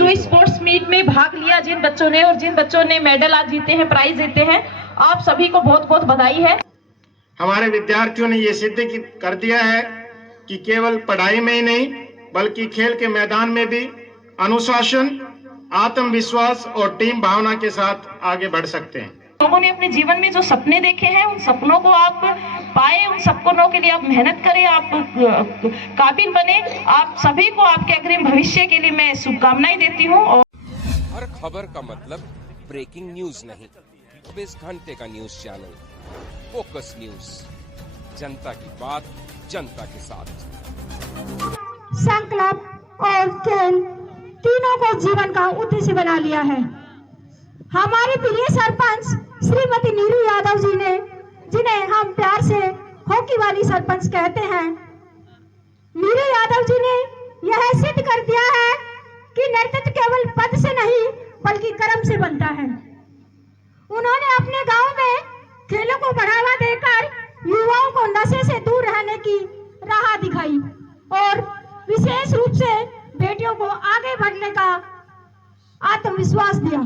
जो sports meet में भाग लिया जिन बच्चों ने और जिन बच्चों ने मेडल आज जीते हैं, प्राइज जीते हैं, आप सभी को बहुत बहुत बधाई है। हमारे विद्यार्थियों ने ये सिद्ध कर दिया है कि केवल पढ़ाई में ही नहीं बल्कि खेल के मैदान में भी अनुशासन, आत्मविश्वास और टीम भावना के साथ आगे बढ़ सकते हैं। लोगों ने अपने जीवन में जो सपने देखे हैं उन सपनों को आप पाए, उन सपनों के लिए आप मेहनत करें, आप काबिल बने। आप सभी को आपके अग्रिम भविष्य के लिए मैं शुभकामनाएं देती हूँ। और हर खबर का मतलब ब्रेकिंग न्यूज नहीं, 24 घंटे का न्यूज चैनल फोकस न्यूज, जनता की बात जनता के साथ। संकल्प और खेल तीनों को जीवन का उद्देश्य बना लिया है। हमारे प्रिय सरपंच श्रीमती नीरू यादव जी ने, जिन्हें हम प्यार से हॉकी वाली सरपंच कहते हैं, नीरू यादव जी ने यह सिद्ध कर दिया है कि नेतृत्व केवल पद से नहीं बल्कि कर्म से बनता है। उन्होंने अपने गांव में खेलों को बढ़ावा देकर युवाओं को नशे से दूर रहने की राह दिखाई और विशेष रूप से बेटियों को आगे बढ़ने का आत्मविश्वास दिया।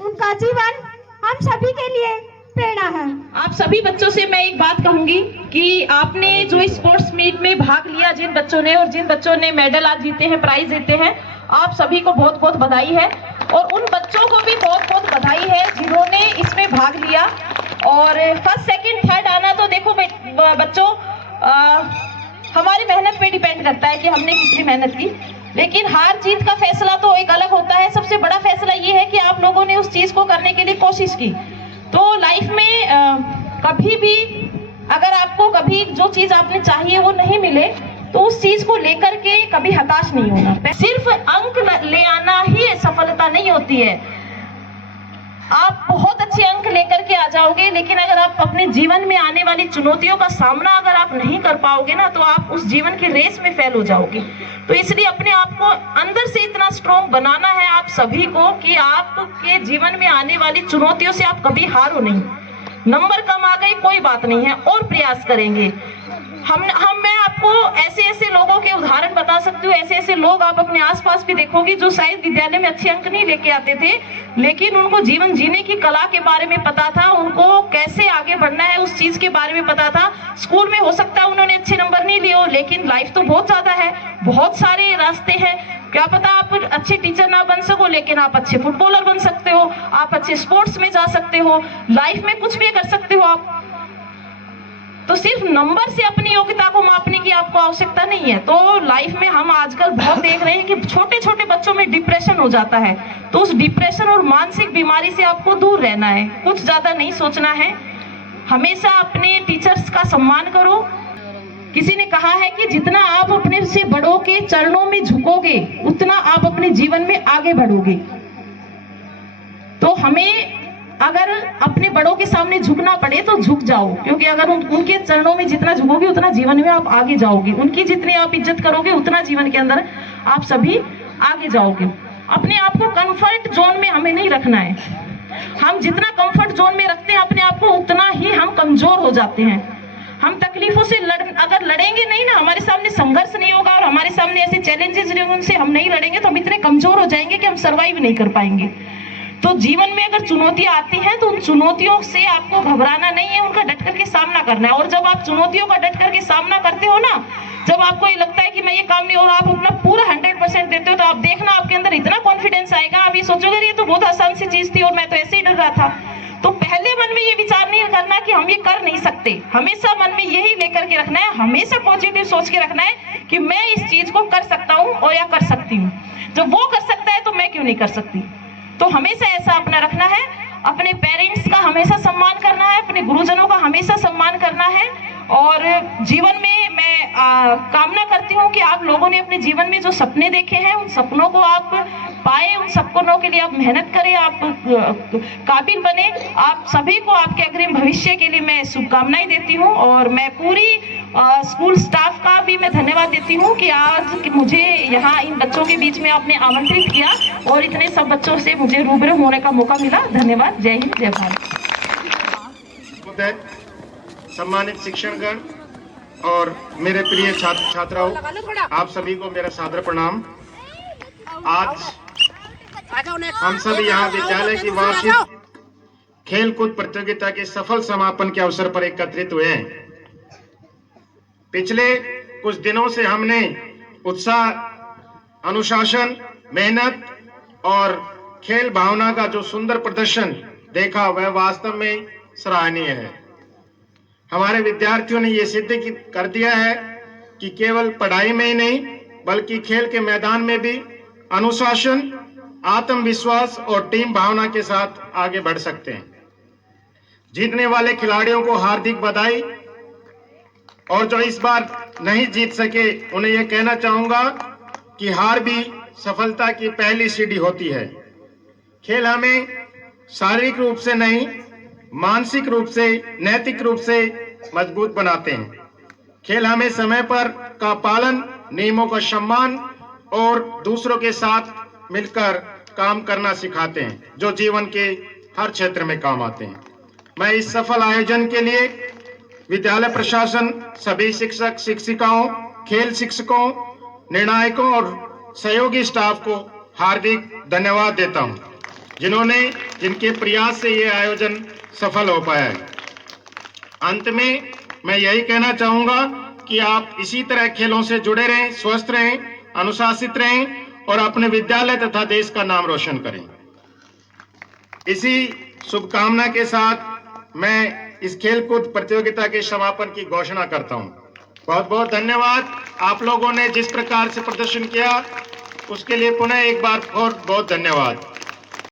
उनका जीवन हम सभी के लिए प्रेरणा है। आप सभी बच्चों से मैं एक बात कहूंगी कि आपने जो स्पोर्ट्स मीट में भाग लिया जिन बच्चों ने और जिन बच्चों ने मेडल आज जीते हैं, प्राइज जीते हैं, आप सभी को बहुत बहुत बधाई है। और उन बच्चों को भी बहुत बहुत बधाई है जिन्होंने इसमें भाग लिया। और फर्स्ट सेकंड थर्ड आना तो देखो बच्चों, हमारी मेहनत पे डिपेंड करता है कि हमने कितनी मेहनत की, लेकिन हार जीत का फैसला तो एक अलग होता है। सबसे बड़ा फैसला ये है कि आप लोगों ने उस चीज को करने के लिए कोशिश की। तो लाइफ में कभी भी अगर आपको कभी जो चीज आपने चाहिए वो नहीं मिले तो उस चीज को लेकर के कभी हताश नहीं होना। सिर्फ अंक ले आना ही सफलता नहीं होती है। आप बहुत अच्छे अंक लेकर के आ जाओगे, लेकिन अगर आप अपने जीवन में आने वाली चुनौतियों का सामना अगर आप नहीं कर पाओगे ना, तो आप उस जीवन की रेस में फेल हो जाओगे। तो इसलिए अपने आप को अंदर से इतना स्ट्रॉन्ग बनाना है आप सभी को कि आपके जीवन में आने वाली चुनौतियों से आप कभी हारो नहीं। नंबर कम आ गई कोई बात नहीं है, और प्रयास करेंगे। मैं आपको ऐसे लोगों के उदाहरण बता सकती हूँ। ऐसे लोग आप अपने आसपास भी देखोगे जो शायद विद्यालय में अच्छे अंक नहीं लेके आते थे, लेकिन उनको जीवन जीने की कला के बारे में पता था, उनको कैसे आगे बढ़ना है उस चीज के बारे में पता था। स्कूल में हो सकता है उन्होंने अच्छे नंबर नहीं लिए हो, लेकिन लाइफ तो बहुत ज्यादा है, बहुत सारे रास्ते हैं। क्या पता आप अच्छे टीचर ना बन सको, लेकिन आप अच्छे फुटबॉलर बन सकते हो, आप अच्छे स्पोर्ट्स में जा सकते हो, लाइफ में कुछ भी कर सकते हो आप। तो सिर्फ नंबर से अपनी योग्यता को मापने की आपको आवश्यकता नहीं है। तो लाइफ में हम आजकल बहुत देख रहे हैं कि छोटे छोटे बच्चों में डिप्रेशन हो जाता है। तो उस डिप्रेशन और मानसिक बीमारी से आपको दूर रहना है, कुछ ज्यादा नहीं सोचना है। हमेशा अपने टीचर्स का सम्मान करो। किसी ने कहा है कि जितना आप अपने से बड़ों के चरणों में झुकोगे उतना आप अपने जीवन में आगे बढ़ोगे। तो हमें अगर अपने बड़ों के सामने झुकना पड़े तो झुक जाओ, क्योंकि अगर उनके चरणों में जितना झुकोगे उतना जीवन में आप आगे जाओगे। उनकी जितनी आप इज्जत करोगे उतना जीवन के अंदर आप सभी आगे जाओगे। अपने आप को कंफर्ट जोन में हमें नहीं रखना है। हम जितना कंफर्ट जोन में रखते हैं अपने आप को, उतना ही हम कमजोर हो जाते हैं। हम तकलीफों से अगर लड़ेंगे नहीं ना, हमारे सामने संघर्ष नहीं होगा और हमारे सामने ऐसे चैलेंजेस उनसे हम नहीं लड़ेंगे, तो हम इतने कमजोर हो जाएंगे कि हम सर्वाइव नहीं कर पाएंगे। तो जीवन में अगर चुनौतियां आती हैं तो उन चुनौतियों से आपको घबराना नहीं है, उनका डट करके सामना करना है। और जब आप चुनौतियों का डट करके सामना करते हो ना, जब आपको ये लगता है कि मैं ये काम नहीं, और आप अपना पूरा 100% देते हो, तो आप देखना आपके अंदर इतना कॉन्फिडेंस आएगा, आप ये सोचोगे ये तो बहुत आसान सी चीज थी और मैं तो ऐसे ही डर रहा था। तो पहले मन में ये विचार नहीं करना कि हम ये कर नहीं सकते। हमेशा मन में यही लेकर के रखना है, हमेशा पॉजिटिव सोच के रखना है कि मैं इस चीज को कर सकता हूँ और या कर सकती हूँ। जब वो कर सकता है तो मैं क्यों नहीं कर सकती। तो हमेशा ऐसा अपना रखना है। अपने पेरेंट्स का हमेशा सम्मान करना है, अपने गुरुजनों का हमेशा सम्मान करना है। और जीवन में मैं कामना करती हूँ कि आप लोगों ने अपने जीवन में जो सपने देखे हैं उन सपनों को आप पाए, उन सपनों के लिए आप मेहनत करें, आप काबिल बने। आप सभी को आपके अग्रिम भविष्य के लिए मैं शुभकामनाएं देती हूँ। और मैं पूरी स्कूल स्टाफ का भी मैं धन्यवाद देती हूँ कि आज मुझे यहाँ इन बच्चों के बीच में आपने आमंत्रित किया और इतने सब बच्चों से मुझे रूबरू होने का मौका मिला। धन्यवाद। जय हिंद, जय भारत। सम्मानित शिक्षकगण और मेरे प्रिय छात्र छात्राओं, आप सभी को मेरा सादर प्रणाम। आज हम सब यहाँ विद्यालय की वार्षिक खेलकूद प्रतियोगिता के सफल समापन के अवसर पर एकत्रित हुए हैं। पिछले कुछ दिनों से हमने उत्साह, अनुशासन, मेहनत और खेल भावना का जो सुंदर प्रदर्शन देखा वह वास्तव में सराहनीय है। हमारे विद्यार्थियों ने ये सिद्ध कर दिया है कि केवल पढ़ाई में ही नहीं बल्कि खेल के मैदान में भी अनुशासन, आत्मविश्वास और टीम भावना के साथ आगे बढ़ सकते हैं। जीतने वाले खिलाड़ियों को हार्दिक बधाई, और जो इस बार नहीं जीत सके उन्हें यह कहना चाहूंगा कि हार भी सफलता की पहली सीढ़ी होती है। खेल हमें शारीरिक रूप से नहीं, मानसिक रूप से, नैतिक रूप से मजबूत बनाते हैं। खेल हमें समय पर का पालन, नियमों का सम्मान और दूसरों के साथ मिलकर काम करना सिखाते हैं, जो जीवन के हर क्षेत्र में काम आते हैं। मैं इस सफल आयोजन के लिए विद्यालय प्रशासन, सभी शिक्षक शिक्षिकाओं, खेल शिक्षकों, निर्णायकों और सहयोगी स्टाफ को हार्दिक धन्यवाद देता हूं, जिनके प्रयास से ये आयोजन सफल हो पाया है। अंत में मैं यही कहना चाहूंगा कि आप इसी तरह खेलों से जुड़े रहें, स्वस्थ रहें, अनुशासित रहें और अपने विद्यालय तथा देश का नाम रोशन करें। इसी शुभकामना के साथ मैं इस खेलकूद प्रतियोगिता के समापन की घोषणा करता हूं। बहुत बहुत धन्यवाद। आप लोगों ने जिस प्रकार से प्रदर्शन किया उसके लिए पुनः एक बार बहुत बहुत धन्यवाद।